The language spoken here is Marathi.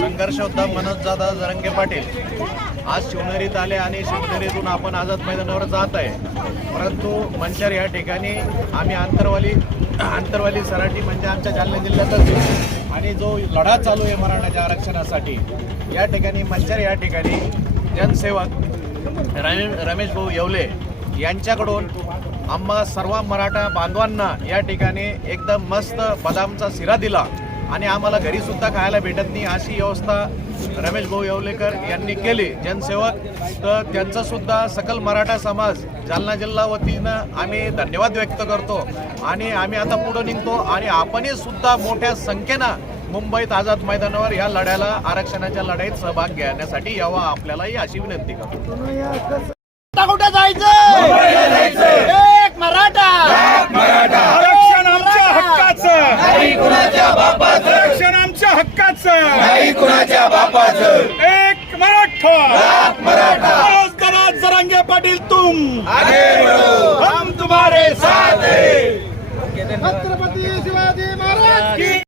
संघर्षोद्धा मनोजदादा जरांगे पाटील आज शिवनेरीत आले आणि शिवनेरीतून आपण आझाद मैदानावर जात आहे। परंतु मंचर या ठिकाणी आम्ही आंतरवाली सराटी म्हणजे आमच्या जालना जिल्ह्यातच आणि जो लढा चालू आहे मराठ्याच्या आरक्षणासाठी या ठिकाणी मंचर या ठिकाणी जनसेवक रमेश भाऊ येवले यांच्याकडून आम्हा सर्व मराठा बांधवांना या ठिकाणी एकदम मस्त बदामचा शिरा दिला आणि आम्हाला घरी सुद्धा खायला भेटत नाही अशी व्यवस्था रमेश भाऊ येवलेकर यांनी केली जनसेवक। तर त्यांचा सुद्धा सकल मराठा समाज जालना जिल्हा वतीनं आम्ही धन्यवाद व्यक्त करतो आणि आम्ही आता पुढे निघतो आणि आपणही सुद्धा मोठ्या संख्येनं मुंबईत आझाद मैदानावर या लढ्याला आरक्षणाच्या लढाईत सहभाग घेण्यासाठी यावा आपल्यालाही अशी विनंती करतो। कुठे जायचं एक मराठा आरक्षण आमच्या हक्काचं नाही कुणाच्या बापाचं, आरक्षण आमच्या हक्काचं नाही कुणाच्या बापाचं, एक मराठा मनोजदादा जरांगे पाटील तुम आगे बढ़ो, हम तुम्हारे साथ हैं। छत्रपती शिवाजी महाराज की